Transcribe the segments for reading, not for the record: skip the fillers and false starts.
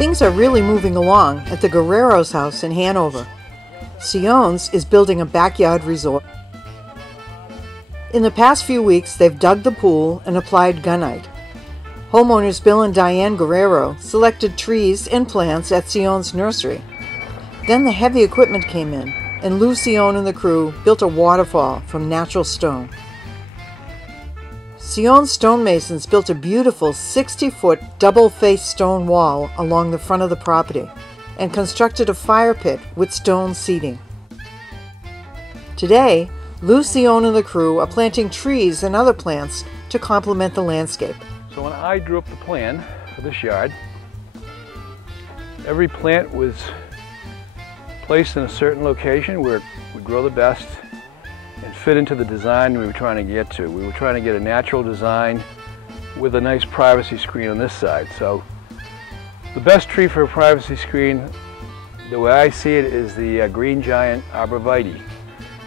Things are really moving along at the Guerriero's house in Hanover. Seoane's is building a backyard resort. In the past few weeks, they've dug the pool and applied gunite. Homeowners Bill and Diane Guerriero selected trees and plants at Seoane's nursery. Then the heavy equipment came in, and Lou Seoane and the crew built a waterfall from natural stone. Seoane's stonemasons built a beautiful 60-foot double-faced stone wall along the front of the property and constructed a fire pit with stone seating. Today, Lou Seoane and the crew are planting trees and other plants to complement the landscape. So when I drew up the plan for this yard, every plant was placed in a certain location where it would grow the best and fit into the design we were trying to get to. We were trying to get a natural design with a nice privacy screen on this side. So the best tree for a privacy screen, the way I see it, is the green giant arborvitae.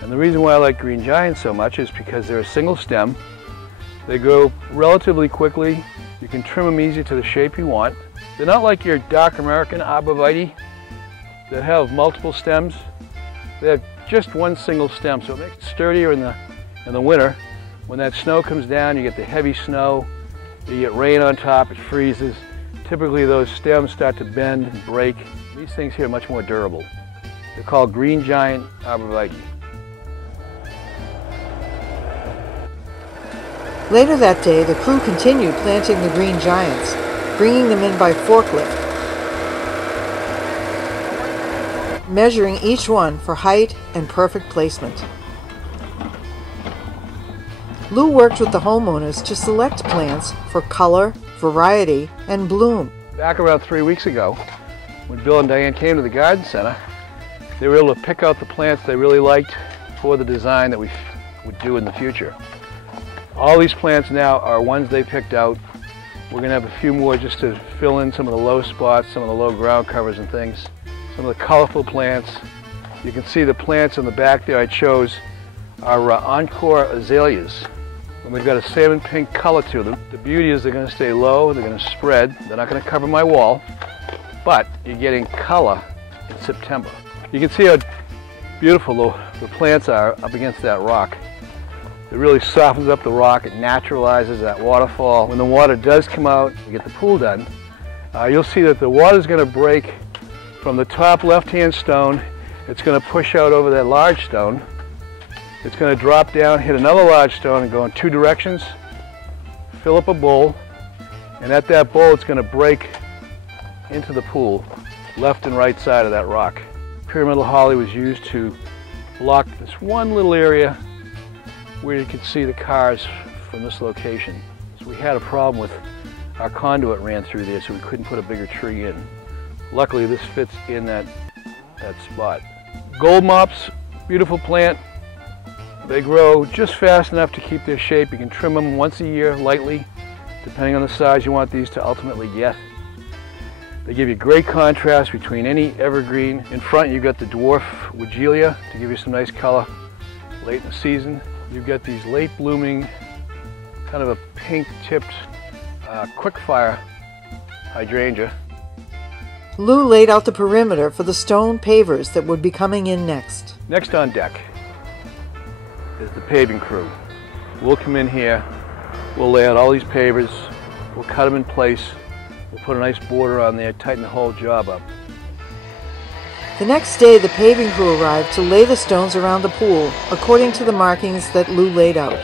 And the reason why I like green giants so much is because they're a single stem. They grow relatively quickly. You can trim them easy to the shape you want. They're not like your dark American arborvitae that have multiple stems. They have just one single stem, so it makes it sturdier in the winter. When that snow comes down, you get the heavy snow, you get rain on top, it freezes. Typically those stems start to bend and break. These things here are much more durable. They're called green giant arborvitae. Later that day, the crew continued planting the green giants, bringing them in by forklift, measuring each one for height and perfect placement. Lou worked with the homeowners to select plants for color, variety, and bloom. Back around 3 weeks ago, when Bill and Diane came to the garden center, they were able to pick out the plants they really liked for the design that we would do in the future. All these plants now are ones they picked out. We're going to have a few more just to fill in some of the low spots, some of the low ground covers and things. Some of the colorful plants. You can see the plants in the back there I chose are encore azaleas. And we've got a salmon pink color to them. The beauty is they're going to stay low, they're going to spread, they're not going to cover my wall, but you're getting color in September. You can see how beautiful the plants are up against that rock. It really softens up the rock, it naturalizes that waterfall. When the water does come out, we get the pool done, you'll see that the water is going to break from the top left-hand stone. It's going to push out over that large stone. It's going to drop down, hit another large stone, and go in two directions, fill up a bowl, and at that bowl it's going to break into the pool, left and right side of that rock. Pyramidal holly was used to block this one little area where you could see the cars from this location. So we had a problem with our conduit ran through there, so we couldn't put a bigger tree in. Luckily, this fits in that spot. Gold mops, beautiful plant. They grow just fast enough to keep their shape. You can trim them once a year lightly, depending on the size you want these to ultimately get. They give you great contrast between any evergreen. In front, you've got the dwarf Wigelia to give you some nice color late in the season. You've got these late blooming, kind of a pink-tipped, quick-fire hydrangea. Lou laid out the perimeter for the stone pavers that would be coming in next. Next on deck is the paving crew. We'll come in here, we'll lay out all these pavers, we'll cut them in place, we'll put a nice border on there, tighten the whole job up. The next day, the paving crew arrived to lay the stones around the pool according to the markings that Lou laid out.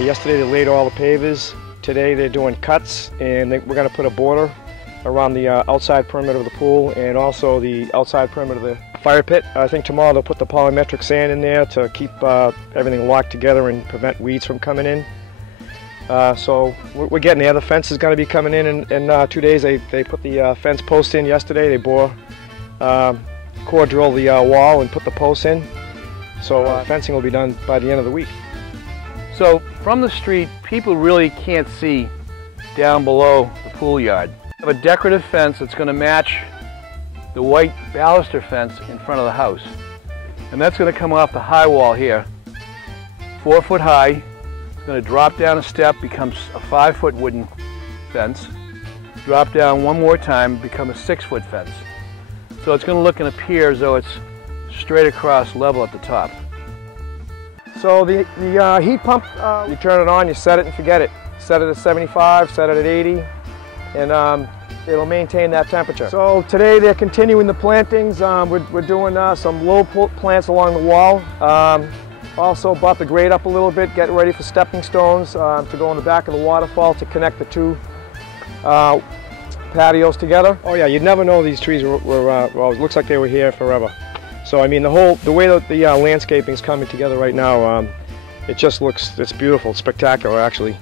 Yesterday they laid all the pavers. Today they're doing cuts, and we're going to put a border around the outside perimeter of the pool and also the outside perimeter of the fire pit. I think tomorrow they'll put the polymetric sand in there to keep everything locked together and prevent weeds from coming in. So we're getting there. The fence is going to be coming in 2 days. They put the fence post in yesterday. They core drill the wall and put the posts in. So fencing will be done by the end of the week. So from the street, people really can't see down below the pool yard. We have a decorative fence that's going to match the white baluster fence in front of the house. And that's going to come off the high wall here, 4 foot high. It's going to drop down a step, becomes a 5 foot wooden fence, drop down one more time, become a 6 foot fence. So it's going to look and appear as though it's straight across level at the top. So the heat pump, you turn it on, you set it and forget it. Set it at 75, set it at 80, and it'll maintain that temperature. So today they're continuing the plantings. We're doing some low plants along the wall. Also brought the grade up a little bit, getting ready for stepping stones to go in the back of the waterfall to connect the two patios together. Oh yeah, you'd never know these trees well, it looks like they were here forever. So I mean, the way that the landscaping's coming together right now, it just looks, it's beautiful, it's spectacular actually.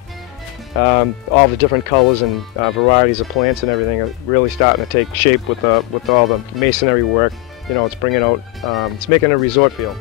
All the different colors and varieties of plants and everything are really starting to take shape with all the masonry work. You know, it's bringing out, it's making a resort feel.